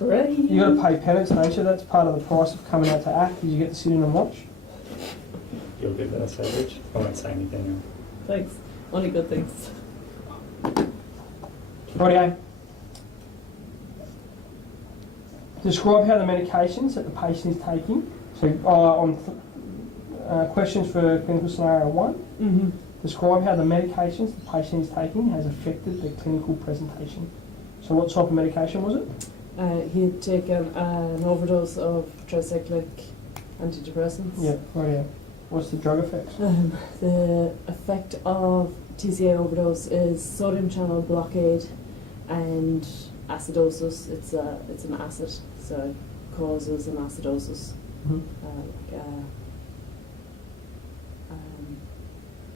Ready? You got to pay penance, don't you? That's part of the price of coming out to act. Is you get to sit in and watch. You'll give that a say, Rich. I won't say anything. Thanks. Only good things. Rightio. Describe how the medications that the patient is taking. So questions for clinical scenario 1. Mm-hmm. Describe how the medications the patient is taking has affected the clinical presentation. So what type of medication was it? He had taken an overdose of tricyclic antidepressants. Yeah, rightio. What's the drug effects? The effect of TCA overdose is sodium channel blockade and acidosis. It's an acid, so it causes an acidosis. Mm-hmm.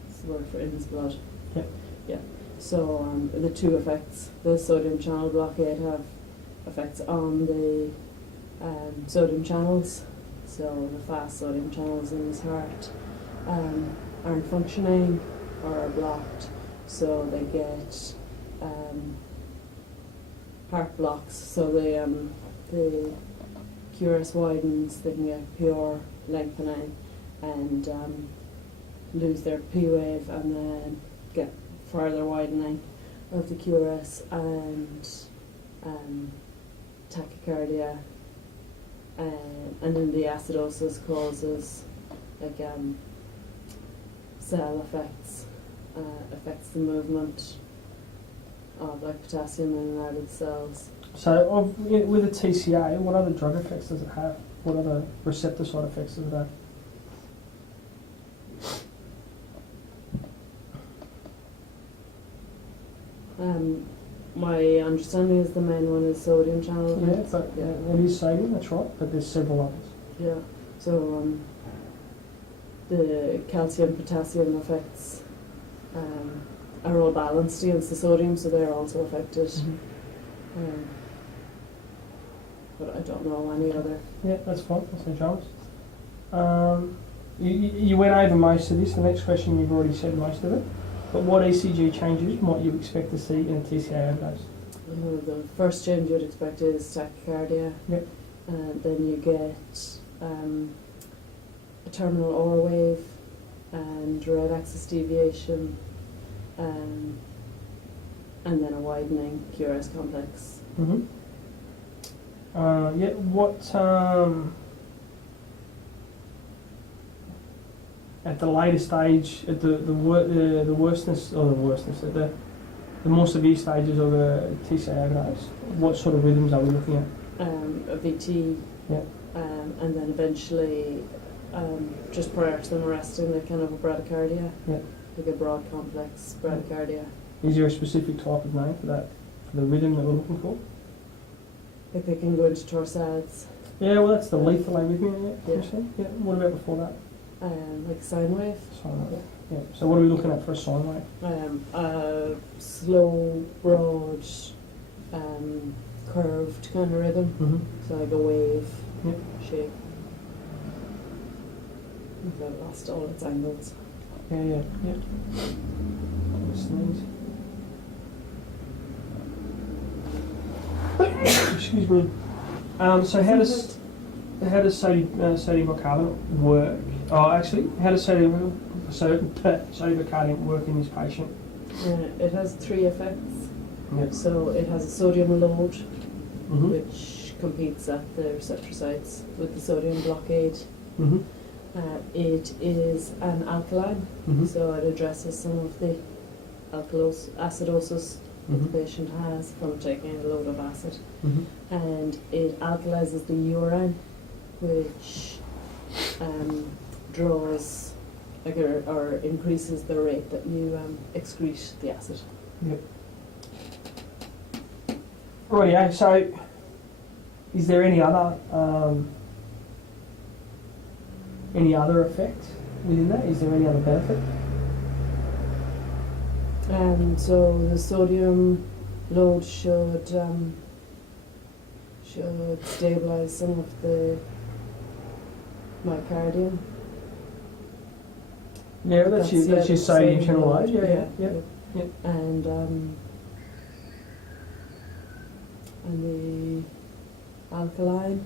What's the word for in his blood? Yep. Yeah. So the two effects, the sodium channel blockade have effects on the sodium channels. So the fast sodium channels in his heart aren't functioning or are blocked. So they get heart blocks. So the QRS widens, they can get pure lengthening and lose their P wave and then get further widening of the QRS and tachycardia. And then the acidosis causes like cell effects, affects the movement of like potassium in and out of the cells. So with a TCA, what other drug effects does it have? What other receptor side effects does it have? My understanding is the main one is sodium channel effects. Yeah, it is sodium, that's right, but there's several others. Yeah, so the calcium potassium effects are all balanced against the sodium, so they're also affected. Mm-hmm. But I don't know any other. Yeah, that's fine, that's no dramas. You went over most of this. The next question, you've already said most of it. But what ECG changes might you expect to see in a TCA overdose? The first change you'd expect is tachycardia. Yep. And then you get a terminal OR wave and red axis deviation, and then a widening QRS complex. Mm-hmm. Yeah, what at the later stage, at the worstness, at the more severe stages of a TCA overdose, what sort of rhythms are we looking at? A VT, yeah. And then eventually, just prior to them arresting, they kind of a bradycardia, yeah. like a broad complex bradycardia. Is there a specific type of name for that, for the rhythm that we're looking for? Like they can go into torsades. Yeah, well that's the lethal arrhythmia, yeah. Yeah. What about before that? Like a sine wave. Sine wave. Yeah. So what are we looking at for a sine wave? Slow, broad, curved kind of rhythm. Mm-hmm. So like a wave shape. That lost all its angles. Yeah. Sneeze. Excuse me. So how does sodium bicarbonate work? Oh, actually, how does sodium bicarbonate work in this patient? It has three effects. Yep. So it has a sodium load, mm-hmm. which competes at the receptor sites with the sodium blockade. Mm-hmm. It is an alkaline, mm-hmm. so it addresses some of the acidosis mm-hmm. the patient has from taking a load of acid. Mm-hmm. And it alkalizes the urine, which draws or increases the rate that you excrete the acid. Yep. Right, so is there any other effect within that? Is there any other benefit? So the sodium load should stabilise some of the myocardium. Yeah, that's your sodium channel load. Yeah. And alkaline.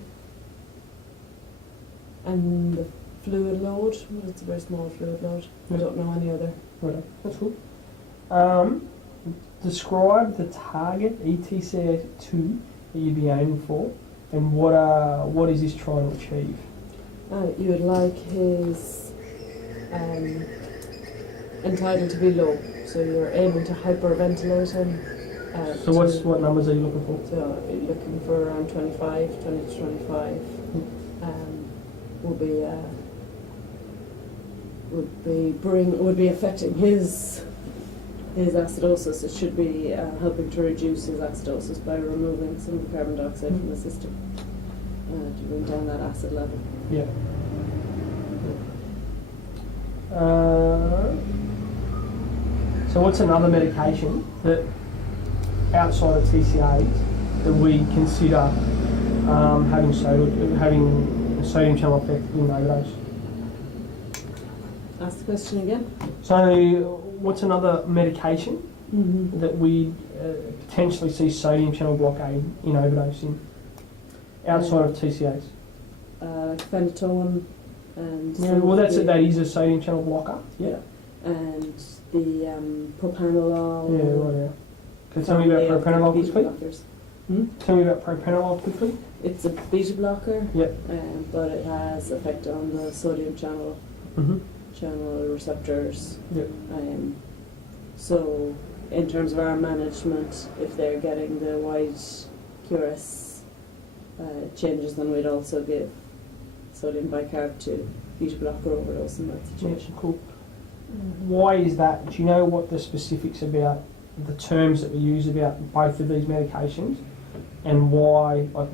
And the fluid load, well, it's a very small fluid load. I don't know any other. Right, that's cool. Describe the target ETCA2 that you'd be aiming for, and what is this trying to achieve? You would like his entitled to be low, so you're aiming to hyperventilate him. So what numbers are you looking for? So you're looking for around 20 to 25. Would be affecting his acidosis. It should be helping to reduce his acidosis by removing some of the carbon dioxide from the system to bring down that acid level. Yeah. So what's another medication that outside of TCAs that we consider having a sodium channel effect in overdose? Ask the question again. So what's another medication that we potentially see sodium channel blockade in overdose in outside of TCAs? Phenytoin and that is a sodium channel blocker. Yeah. And the propranolol. Yeah, right. Yeah. Can you tell me about propranolol quickly? Tell me about propranolol quickly. It's a beta blocker. Yep. But it has effect on the sodium channel receptors. Yep. So in terms of our management, if they're getting the wide QRS changes, then we'd also give sodium bicarb to beta blocker overdose in that situation. Yeah, cool. Why is that? Do you know what the specifics about the terms that we use about both of these medications, and why? Like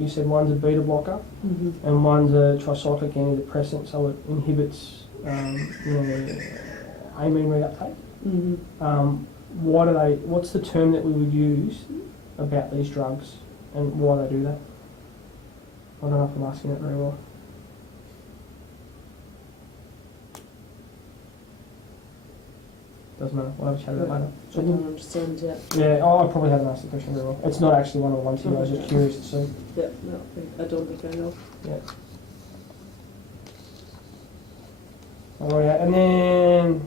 you said one's a beta blocker, and one's a tricyclic antidepressant, so it inhibits amine reuptake. What's the term that we would use about these drugs, and why they do that? I don't know if I'm asking it very well. Doesn't matter. We'll have a chat about it later. I don't understand yet. Yeah, I probably haven't asked the question very well. It's not actually one of the ones here. I was just curious to see. Yeah, no, I don't think I know. Yeah. Oh yeah, and then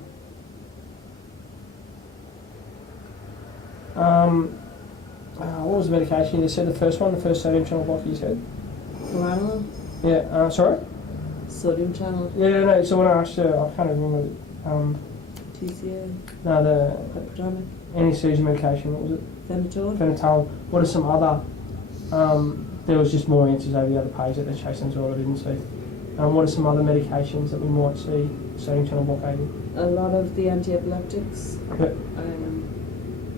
what was the medication you said? The first sodium channel blocker you said. Propranolol? Yeah. Sorry. Sodium channel. Yeah, no. So when I asked you, I can't remember. TCA. No, the Hypodermic. anesthesia medication. What was it? Phenytoin. Phenytoin. What are some other? There was just more answers over the other page that they're chasing to what I didn't see. What are some other medications that we might see sodium channel blockade in? A lot of the anti-epileptics. Yep.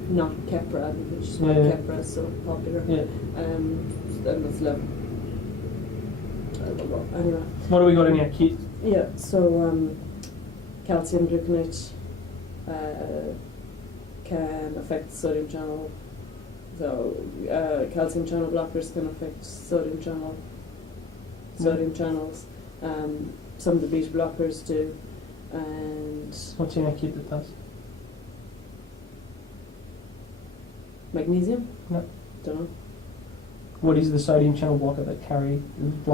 Not Keppra, which is why Keppra is so popular. Yeah. And that's level. Anyway. What do we got in our kit? Yeah, so calcium gluconate can affect sodium channel. So calcium channel blockers can affect sodium channels. Some of the beta blockers do. And What's in our kit that does? magnesium? No. Don't know. What is the sodium channel blocker that we carry? We've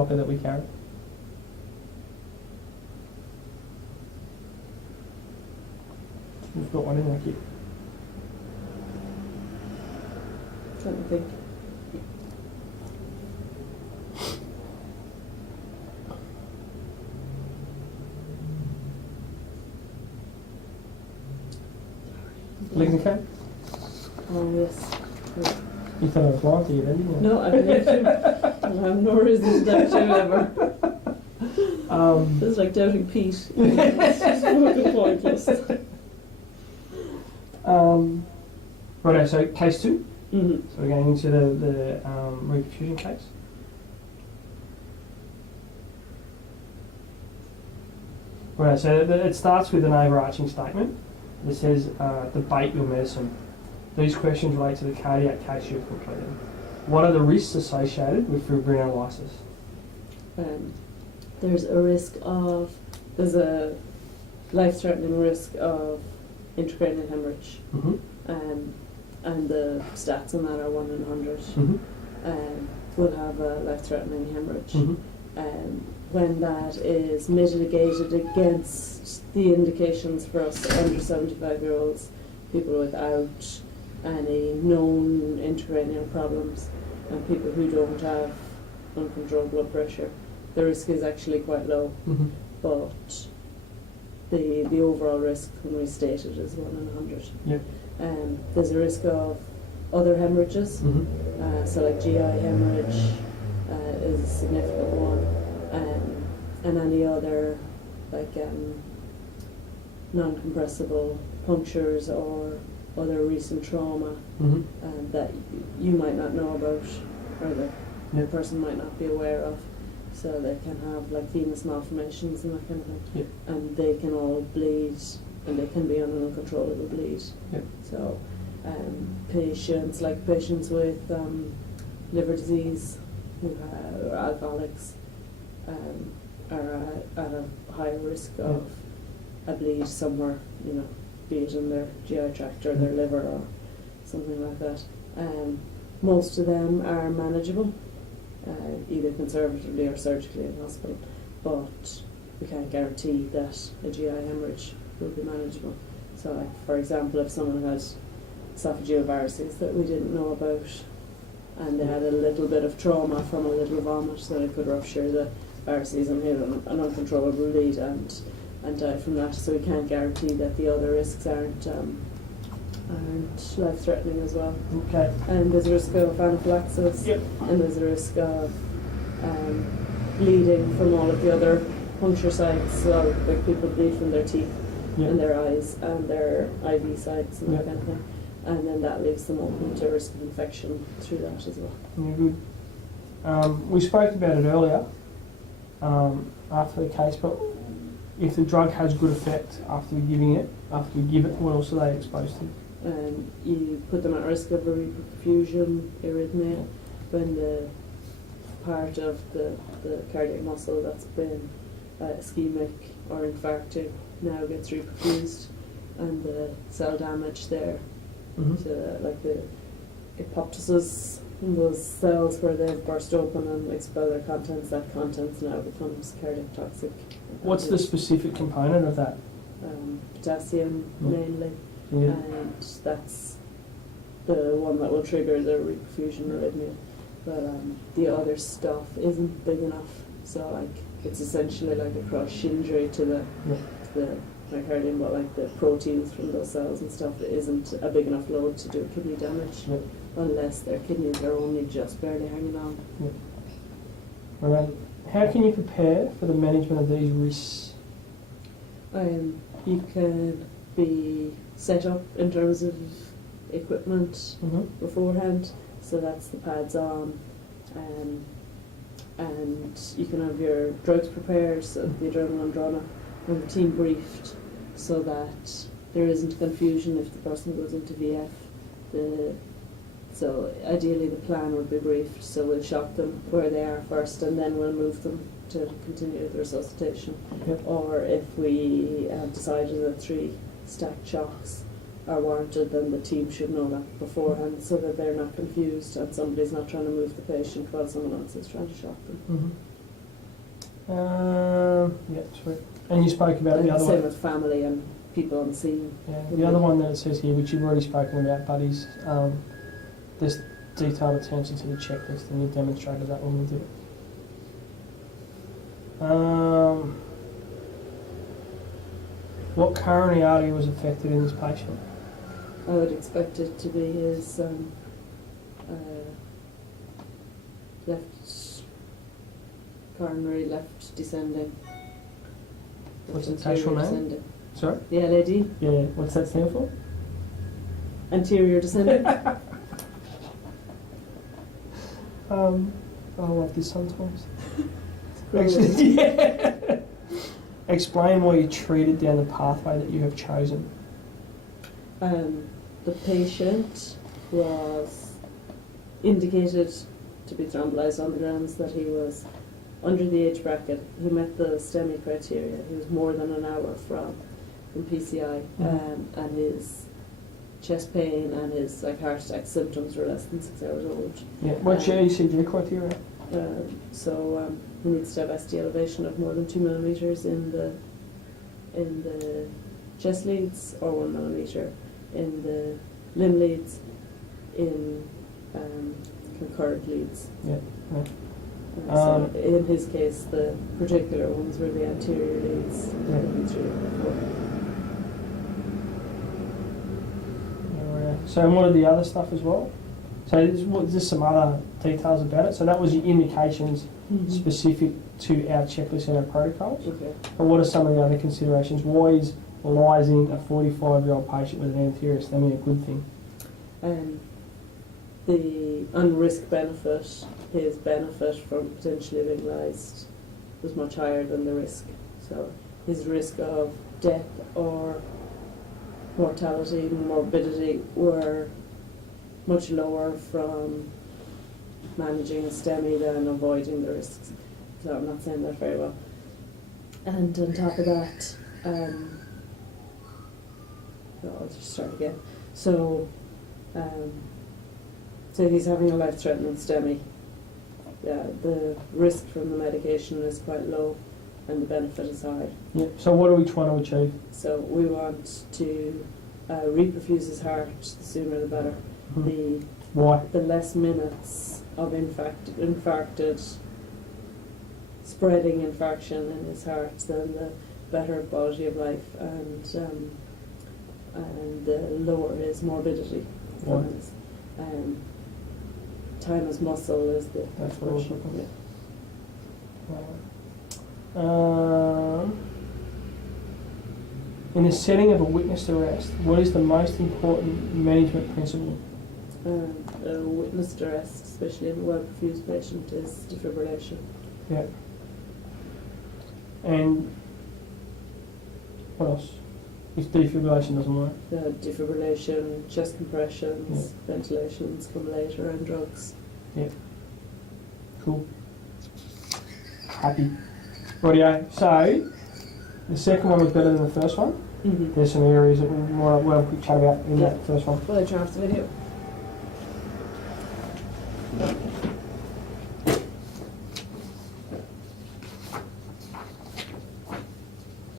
got one in our kit. Trying to think. Lignocaine? Oh yes. Yeah. You thought I was lying to you then, didn't you? No, I believe you. I have no reason to doubt you ever. It's like doubting Pete. It's just fucking pointless. Righto, so case 2. Mm-hmm. So we're going into the reperfusion case. Right, so it starts with an overarching statement that says, debate your medicine. These questions relate to the cardiac case you've completed. What are the risks associated with fibrinolysis? There's a life-threatening risk of intracranial hemorrhage. Mm-hmm. And the stats on that are 1 in 100. Mm-hmm. will have a life-threatening hemorrhage. Mm-hmm. When that is mitigated against the indications for us under 75-year-olds, people without any known intracranial problems, and people who don't have uncontrolled blood pressure, the risk is actually quite low. Mm-hmm. But the overall risk, when we state it, is 1 in 100. Yep. There's a risk of other hemorrhages, Mm-hmm. so like GI hemorrhage is a significant one, and any other like non-compressible punctures or other recent trauma Mm-hmm. that you might not know about, or the Yep. person might not be aware of. So they can have like venous malformations and that kind of thing, Yep. and they can all bleed, and they can be on an uncontrollable bleed. Yep. So patients with liver disease or alcoholics are at a higher risk of a bleed somewhere, be it in their GI tract or their liver or something like that. Most of them are manageable, either conservatively or surgically in hospital, but we can't guarantee that a GI hemorrhage will be manageable. So, like, for example, if someone had esophageal varices that we didn't know about, and they had a little bit of trauma from a little vomit, so it could rupture the varices and hit an uncontrollable bleed and die from that. So we can't guarantee that the other risks aren't life-threatening as well. Okay. And there's a risk of anaphylaxis, Yep. and there's a risk of bleeding from all of the other puncture sites. So like people bleed from their teeth Yep. and their eyes and their IV sites and Yep. that kind of thing. And then that leaves them open to risk of infection through that as well. Yeah, good. We spoke about it earlier after the case, but if the drug has good effect after we give it, what else are they exposed to? You put them at risk of a reperfusion arrhythmia when the part of the cardiac muscle that's been ischemic or infarcting now gets reperfused, and the cell damage there Mm-hmm. to like the apoptosis in those cells where they've burst open and expel their contents, that contents now becomes cardiac toxic. What's the specific component of that? Potassium mainly, Yeah. and that's the one that will trigger the reperfusion arrhythmia. But the other stuff isn't big enough, so like it's essentially like a crush injury to the myocardium, but like the proteins from those cells and stuff isn't a big enough load to do kidney damage, Yep. unless their kidneys are only just barely hanging on. Right. How can you prepare for the management of these risks? You can be set up in terms of equipment Mm-hmm. beforehand, so that's the pads on, and you can have your drugs prepared, so the adrenaline drawn up, and the team briefed, so that there isn't confusion if the person goes into VF. So ideally the plan would be briefed, so we'll shock them where they are first, and then we'll move them to continue with resuscitation. Yep. Or if we have decided that 3 stacked shocks are warranted, then the team should know that beforehand, so that they're not confused and somebody's not trying to move the patient while someone else is trying to shock them. Mm-hmm. Yeah, sweet. And you spoke about the other Same one. with family and people on the scene. Yeah, the other one that it says here, which you've already spoken about, but is there's detailed attention to the checklist, and you demonstrated that when we did it. What coronary artery was affected in this patient? I would expect it to be his left coronary, left descending. What's left its actual anterior name? descending. Sorry? The LAD, Yeah, what's that stand for? anterior descending. I love this sometimes. Correct. Actually, yeah. Explain why you treated down the pathway that you have chosen. The patient was indicated to be thrombolyzed on the grounds that he was under the age bracket. He met the STEMI criteria. He was more than an hour from PCI, and his chest pain and his heart attack symptoms were less than 6 hours old. Yeah. What's your ECG criteria? So he needs to have ST elevation of more than 2 millimeters in the chest leads, or 1 millimeter in the limb leads, in concurrent leads. Yeah. So in his case, the particular ones were the anterior leads. Yeah. So, and what are the other stuff as well? So, there's just some other details about it. So, that was your indications specific to our checklist and our protocols. Okay. And what are some of the other considerations? Why is lysing a 45-year-old patient with an anterior STEMI a good thing? The unrisk benefit, his benefit from potentially being lysed, was much higher than the risk. So his risk of death or mortality, morbidity were much lower from managing a STEMI than avoiding the risks. So I'm not saying that very well. And on top of that, I'll just start again. So he's having a life-threatening STEMI. Yeah, the risk from the medication is quite low and the benefit is high. Yeah. So what are we trying to achieve? So we want to reperfuse his heart, the sooner the better. Why? The less minutes of infarcted, spreading infarction in his heart, then the better quality of life and the lower his morbidity. Why? Time as muscle is the That's what I was expression. looking Yeah. In the setting of a witnessed arrest, what is the most important management principle? A witnessed arrest, especially in a well-perfused patient, is defibrillation. Yeah. And what else? If defibrillation doesn't work? Defibrillation, chest compressions, ventilations come later, and drugs. Yeah. Cool. Happy. Rightio. So, the second one was better than the first one. Mm-hmm. There's some areas that we'll have a quick chat about in that first one. Well, I draft the video.